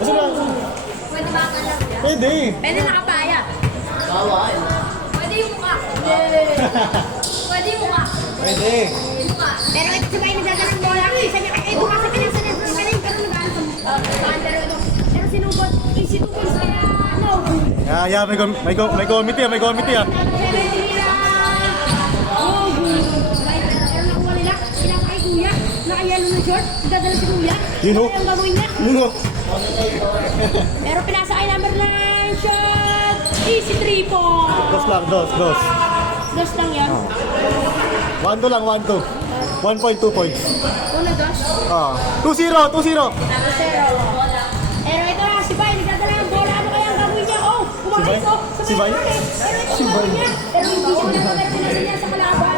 Gusto ba? Pwede ba ka lang? Pwede. Pwede nakapaya. Bawal. Pwede yung mukha. Pwede yung mukha. Pwede. Mukha. Pero ito sabay nagdadala ng bola. Isa niya, eh, bumasa ka lang sa nasa galing. Pero nag-ano sa pero sinubot. Instituto kaya, no. Yeah, may committee ah, may committee ah. Nakayalo ng short, dadala si Kuya. You know? Ano yung gagawin niya? Ano? Pero pinasa kay number 9 shot. Easy 3 point. Dos lang, dos. Dos lang yan. 1-2 lang, 1-2. 1.2 points. Una dos. Ah. 2-0. Tapos 0. Pero ito na, si Bay, nagdadala ng bola. Ano kaya ang gagawin niya? Oh, kumakain ko. Si Bay? Pero ito ang gagawin niya. Pero hindi siya nagdadala. Pero pinasa niya sa kalaban.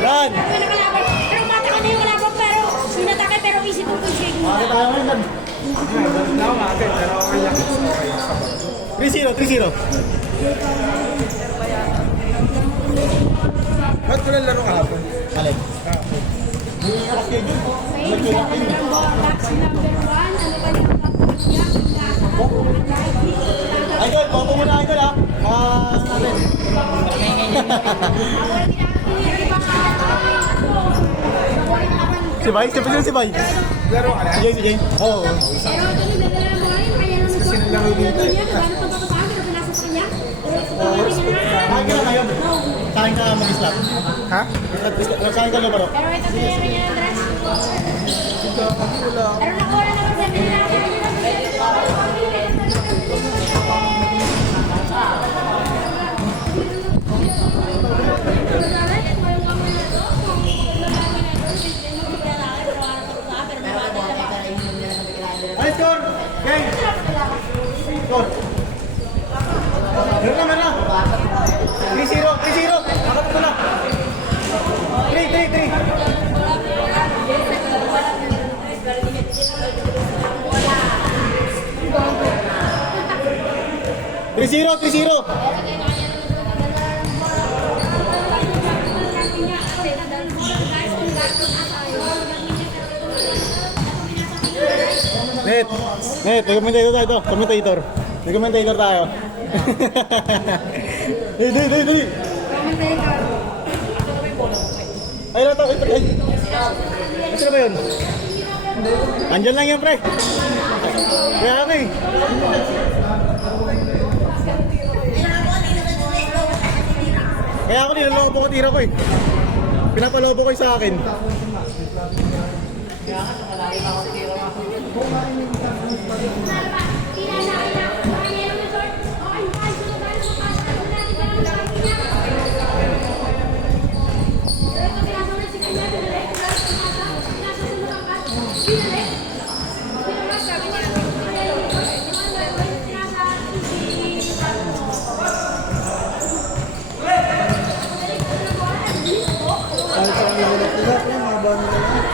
Yan. Pinakalaban. Pero mataka na yung kalaban. Pero sinatake. Pero easy 2 points kay Kuya. Bakit tayo ngayon? 3-0. Ba't ko lang laro kahapon? Alin? Hindi naka-schedule. Okay, nagdadala ng bola. Si number 1. Ano kaya ang gagawin niya? Idol, boto muna idol ah. Natin. Si Bay? Si Bay? Laro ka na? Sige. Oo. Pero ito nagdadala ng bola. Kaya nang nagdadala niya. Nagdadala pagkakasaan. Pero pinasa sa kanya. Pero ito pa rin niya. Kain ka na ngayon. Kain ka mag-slap. Ha? Kain ka na baro. Pero ito pinasa niya ng dress. Pero nakuha naman sa pinila. Ay, score! Gang! Score! Meron na. 3-0. Nakatap ko na. 3. 3-0. Net, commentator tayo. Dali. Ay, lato. Ay. Ano ba yun? Andyan lang yan, pre. Kaya kami. Kaya ako nilalobo ko tira ko eh. Pinapalobo ko sa akin.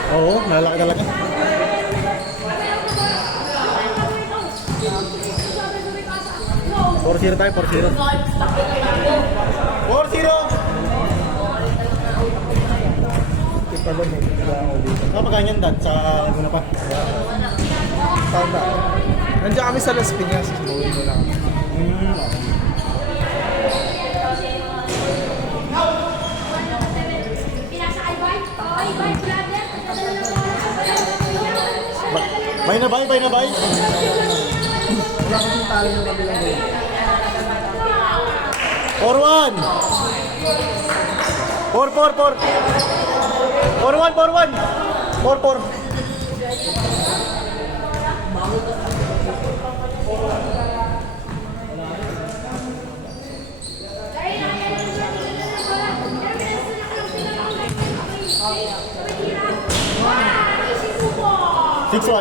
Oo, nalaki talaga. Four zero tayo, 4-0. 4-0! Kapag ganyan dad, sa Laguna pa. Tanda. Nandiyan kami sa Las Piñas. Subuhin mo lang. Bay na bay. Wala kasing talo yung kabilang gawin. 4-1! 4-4! 4-1! 4-4!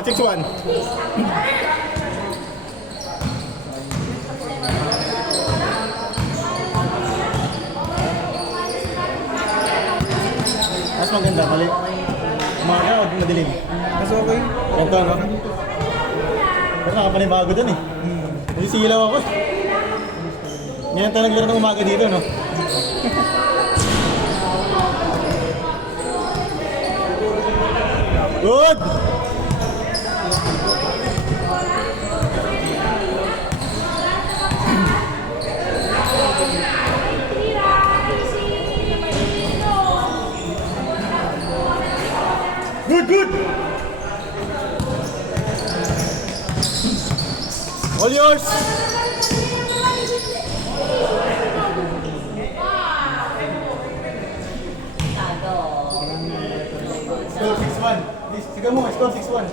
Six one. Mas maganda, mali. Umaga o madilim? Mas okay. Ganito, no? Pero nakapanibago dun eh. Hindi silaw ako. Ngayon tayo naglaro ng umaga dito, no? Good! All yours! Score 6-1. Sigaw mo, score 6-1.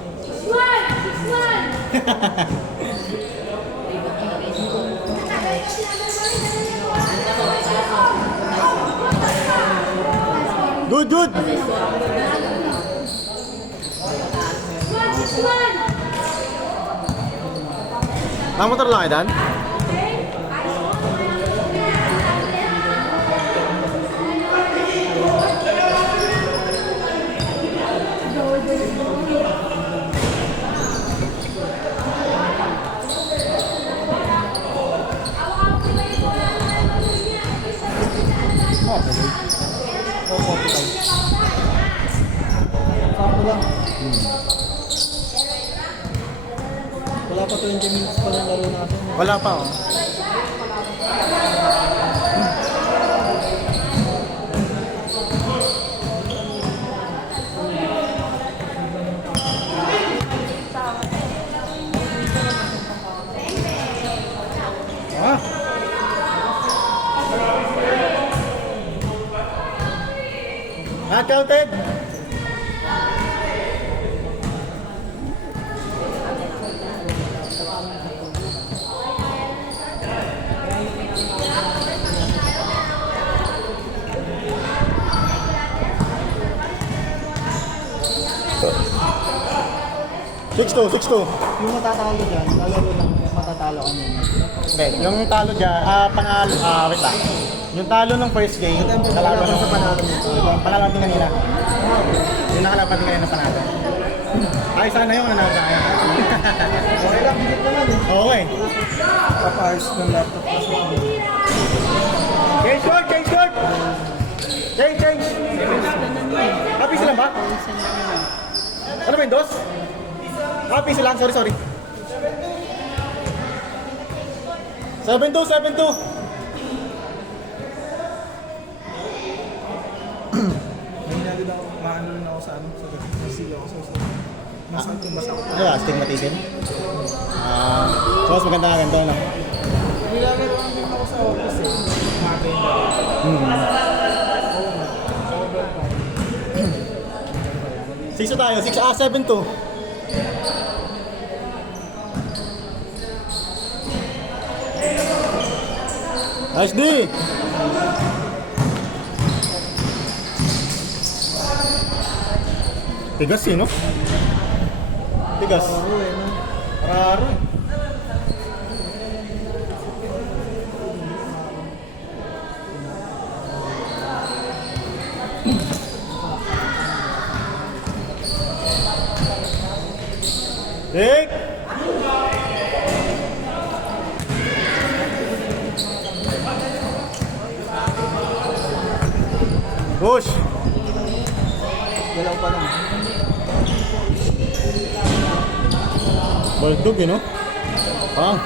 Good, good! Nakamotor lang kayo, Dan? Sakto lang. Wala pa 20 minutes pa lang laro natin. Wala pa, oh. Ah. Not counted. Six two. Yung matatalo dyan, lalaro lang matatalo kami. Okay, yung talo dyan, panalo, wait lang. Yung talo ng first game, kalaban sa panalo nito. Panalo natin kanina. Yung nakalaban natin kanina panalo. Ay, sana yung nanalo tayo. Okay lang, higit naman eh. Okay. Papa-ayos ng laptop kasi kami. Change court! Change! Happy sila ba? Ano ba yung dos? Happy sila, sorry. 7-2. May nagod ako, maano na ako sa ano, sa sila ako sa masakit yung masakit. Ano ba? Stigmatism? So, mas maganda na ganito, no? Nilalaro lang din ako sa office eh. Umaga yung laro. 6 tayo, 7-2. Nice D! Tigas eh, no? Tigas. Oo eh, no? Raro eh. Take! Push! Galaw pa lang. Baldog eh, no? Ah.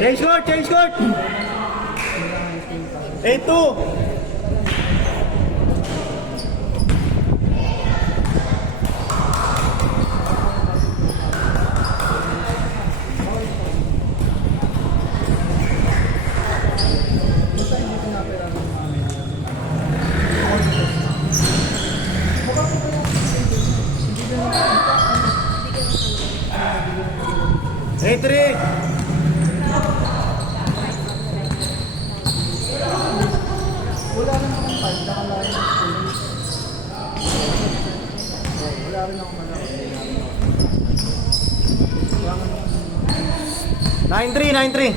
Change court! 8-2! Hey, 3! Wala rin akong fight, nakalain ng police. Wala rin akong malaki. 9-3.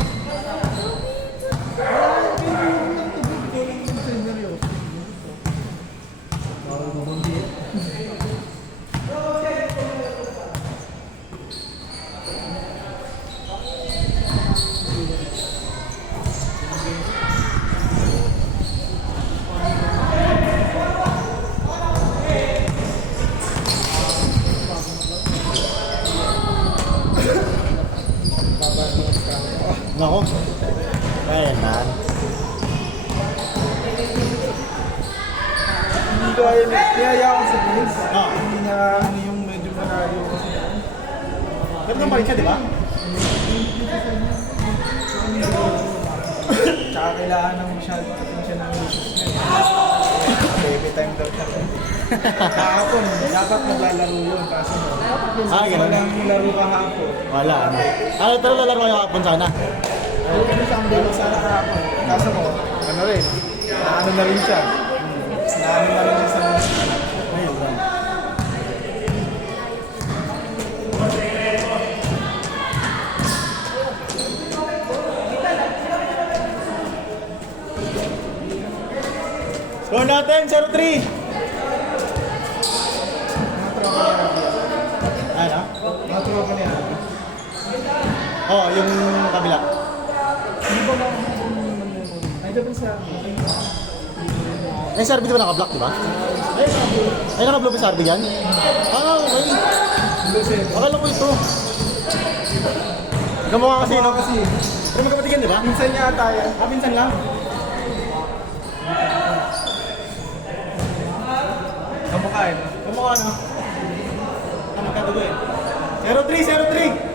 Nako. ko ayun, niyaya ako sa bilis. Ah. Hindi niya ano yung medyo malayo kasi. Pero naman pa rin siya, di ba? Tsaka kailangan ng masyado siya ng isip niya. Baby time daw siya. Kahapon, dapat maglalaro yun kaso Ganun. walang laro kahapon. Wala. Pero lalaro kayo kapon sana. Ano siya ang laro sana kahapon. Kaso mo, ano rin, naano na rin siya. Naano na rin siya sa mga. Ayun lang. Score natin, 0-3. Ano? Mga tropa niya. Oh, yung kabila. Ay, dapat sa Eh, Sarbi di ba naka-block, di ba? Ay, naka-block yung Sarbi yan? Okay. Akala ko ito. Kamukha kasi, no? kasi. Pero magkapatigan, di ba? Minsan niya ata yan. Pinsan lang. Kamukha eh. Kamukha, no? Magkadugo eh. 0-3, 0-3.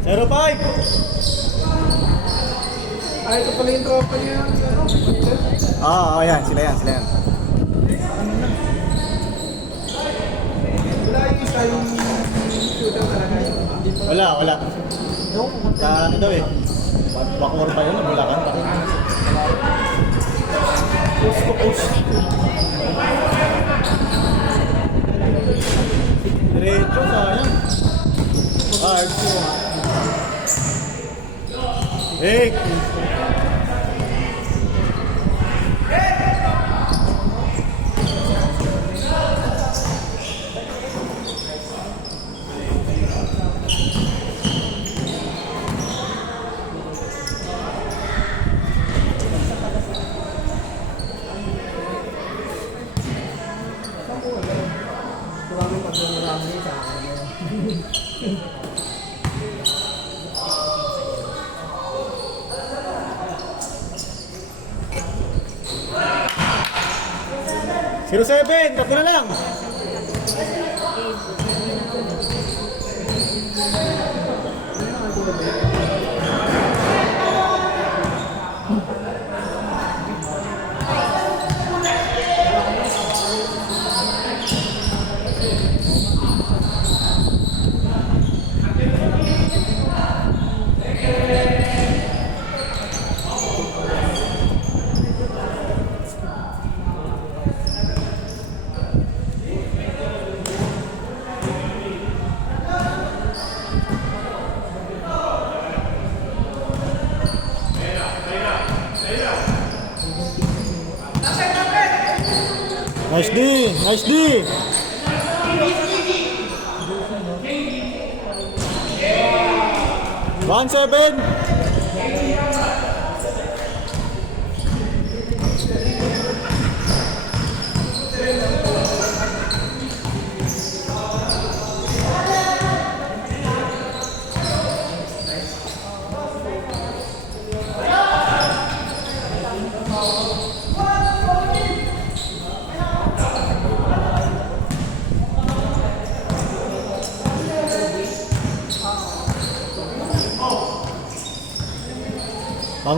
Zero five. Ay, ito pala yung tropa niya. Yan. Sila yan. Wala yung isa yung shooter talaga. Wala. Sa ano daw eh. Bakor pa yun, Bulacan. Post to post. Diretso, sayang. Hey! Zero seven, tatlo na lang. Nice D. 1-7.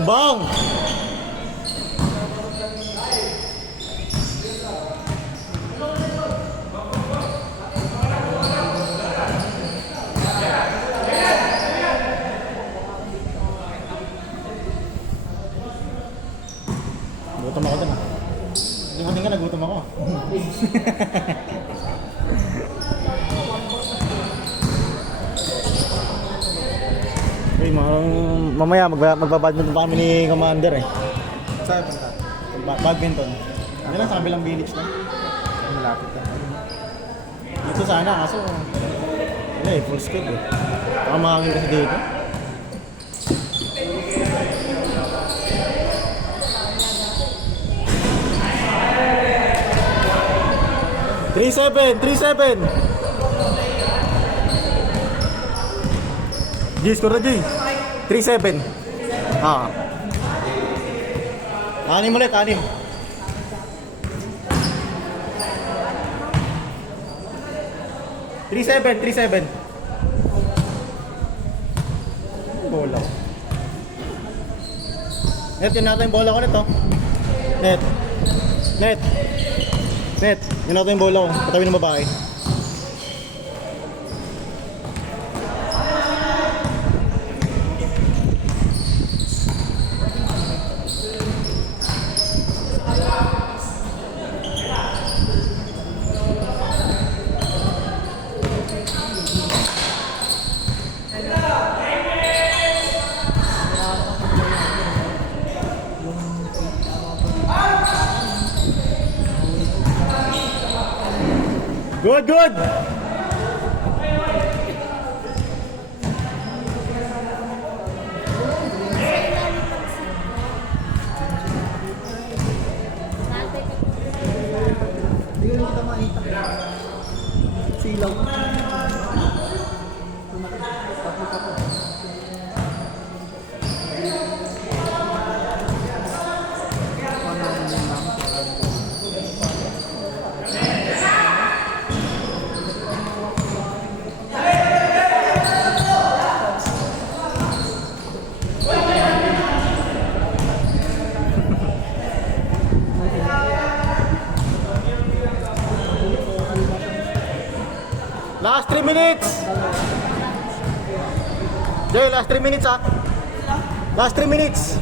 Bang! Gutom ako dun ah. Hindi ka nagutom ako. Uy, mamaya magbabadminton pa kami ni Commander eh. Saan punta? Badminton. Ano lang sa kabilang village na. Malapit lang. Dito sana kaso wala eh, full speed eh. Baka makakil kasi dito. Three seven. G, score na G. 3-7. Ah. Anim ulit, anim. Three seven. Bola. Net, yun natin yung bola ko net, oh. Net. Yun natin yung bola ko. Patabi ng babae. Good! Hindi ko kita makita. Silaw. Last 3 minutes! Jay, last 3 minutes ah. Last 3 minutes.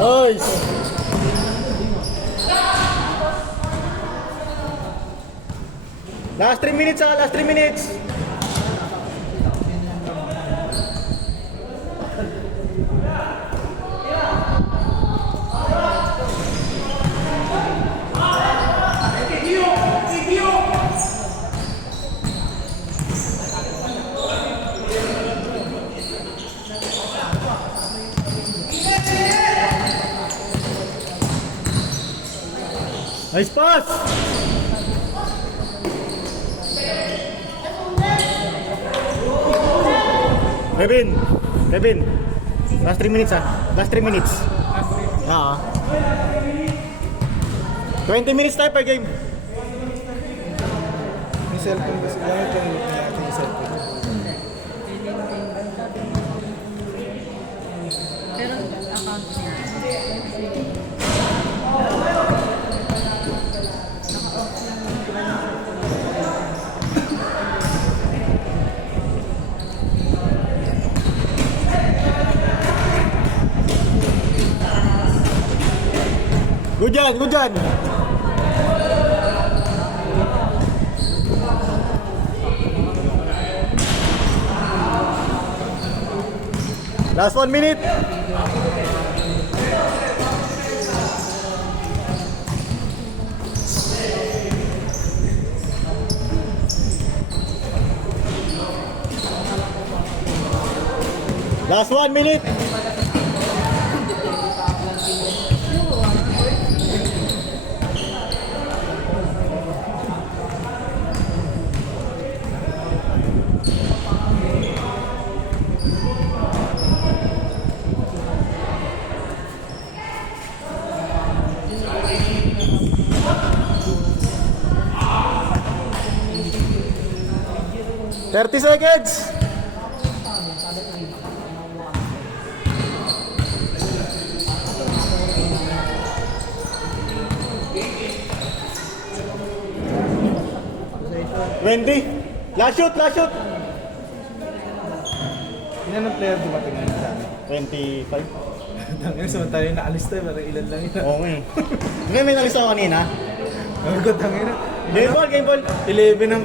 Nice! Last 3 minutes ah, last 3 minutes. Nice pass! Kevin, last 3 minutes ah. Last 3 minutes. Ah. 20 minutes tayo per game. May cellphone kasi. Gamit yung natin yung cellphone. Pero account niya. Good yan. Last 1 minute. Last 1 minute. Thirty seconds. Wendy, last shoot. Ilan ang player dumating ngayon sa amin? 25. Tangin, samantala yung naalis tayo, parang ilan lang yun. Oo nga eh. Hindi, may nalis ako kanina. Ang tangin na. Game ball. 11 ang